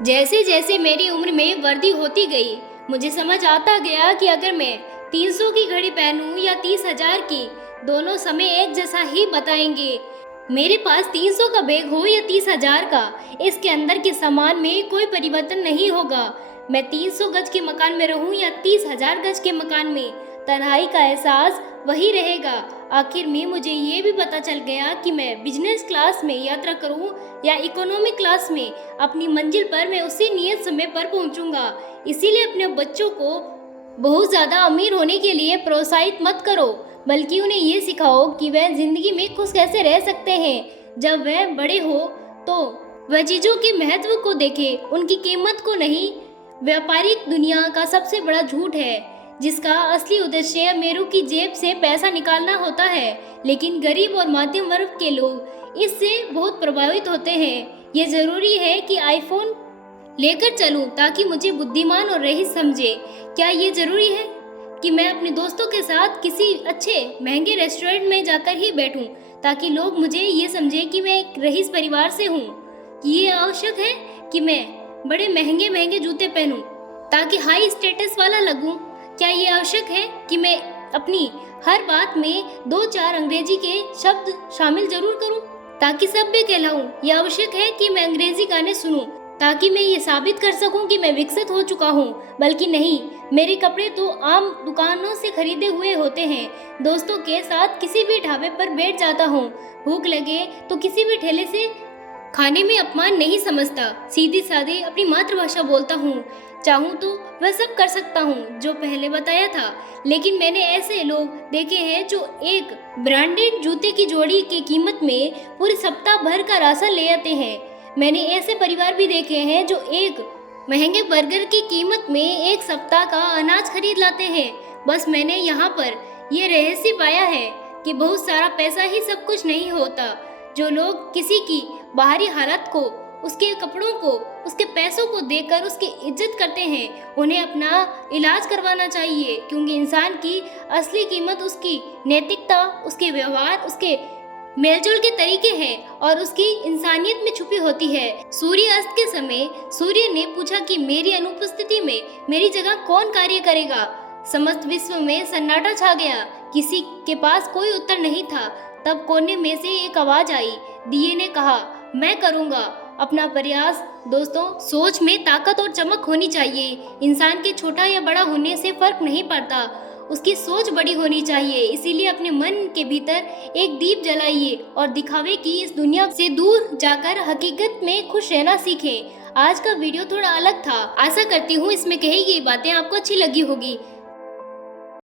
जैसे जैसे मेरी उम्र में वृद्धि होती गई, मुझे समझ आता गया कि अगर मैं 300 की घड़ी पहनूं या 30,000 की, दोनों समय एक जैसा ही बताएंगे। मेरे पास 300 का बैग हो या 30,000 का, इसके अंदर के सामान में कोई परिवर्तन नहीं होगा। मैं 300 गज के मकान में रहूं या 30,000 गज के मकान में, तन्हाई का एहसास वही रहेगा। आखिर में मुझे ये भी पता चल गया कि मैं बिजनेस क्लास में यात्रा करूं या इकोनॉमी क्लास में, अपनी मंजिल पर मैं उसी नियत समय पर पहुंचूंगा। इसीलिए अपने बच्चों को बहुत ज़्यादा अमीर होने के लिए प्रोत्साहित मत करो, बल्कि उन्हें ये सिखाओ कि वह जिंदगी में खुश कैसे रह सकते हैं। जब वह बड़े हो तो वह चीज़ों के महत्व को देखें, उनकी कीमत को नहीं। व्यापारिक दुनिया का सबसे बड़ा झूठ है, जिसका असली उद्देश्य मेरू की जेब से पैसा निकालना होता है, लेकिन गरीब और मध्यम वर्ग के लोग इससे बहुत प्रभावित होते हैं। ये ज़रूरी है कि आईफोन लेकर चलूं ताकि मुझे बुद्धिमान और रईस समझे। क्या ये ज़रूरी है कि मैं अपने दोस्तों के साथ किसी अच्छे महंगे रेस्टोरेंट में जाकर ही बैठूं ताकि लोग मुझे ये समझें कि मैं एक रईस परिवार से हूँ? ये आवश्यक है कि मैं बड़े महंगे महंगे जूते पहनूं ताकि हाई स्टेटस वाला लगूं? क्या ये आवश्यक है कि मैं अपनी हर बात में 2-4 अंग्रेजी के शब्द शामिल जरूर करूं ताकि सभ्य कहलाऊं? यह आवश्यक है कि मैं अंग्रेजी गाने सुनूं ताकि मैं ये साबित कर सकूं कि मैं विकसित हो चुका हूं? बल्कि नहीं, मेरे कपड़े तो आम दुकानों से खरीदे हुए होते हैं। दोस्तों के साथ किसी भी ढाबे पर बैठ जाता हूं। भूख लगे तो किसी भी ठेले से खाने में अपमान नहीं समझता। सीधी सादी अपनी मातृभाषा बोलता हूँ। चाहूँ तो वह सब कर सकता हूँ जो पहले बताया था। लेकिन मैंने ऐसे लोग देखे हैं जो एक ब्रांडेड जूते की जोड़ी की कीमत में पूरे सप्ताह भर का राशन ले आते हैं। मैंने ऐसे परिवार भी देखे हैं जो एक महंगे बर्गर की कीमत में एक सप्ताह का अनाज खरीद लाते हैं। बस मैंने यहाँ पर यह रहस्य पाया है कि बहुत सारा पैसा ही सब कुछ नहीं होता। जो लोग किसी की बाहरी हालत को, उसके कपड़ों को, उसके पैसों को देखकर उसकी इज्जत करते हैं, उन्हें अपना इलाज करवाना चाहिए, क्योंकि इंसान की असली कीमत उसकी नैतिकता, उसके व्यवहार, उसके मेलजोल के तरीके हैं और उसकी इंसानियत में छुपी होती है। सूर्य अस्त के समय सूर्य ने पूछा कि मेरी अनुपस्थिति में मेरी जगह कौन कार्य करेगा। समस्त विश्व में सन्नाटा छा गया, किसी के पास कोई उत्तर नहीं था। तब कोने में से एक आवाज आई। दिए ने कहा, मैं करूंगा अपना प्रयास। दोस्तों, सोच में ताकत और चमक होनी चाहिए। इंसान के छोटा या बड़ा होने से फर्क नहीं पड़ता, उसकी सोच बड़ी होनी चाहिए। इसीलिए अपने मन के भीतर एक दीप जलाइए और दिखावे की इस दुनिया से दूर जाकर हकीकत में खुश रहना सीखें। आज का वीडियो थोड़ा अलग था। आशा करती हूँ इसमें कही गई बातें आपको अच्छी लगी होगी।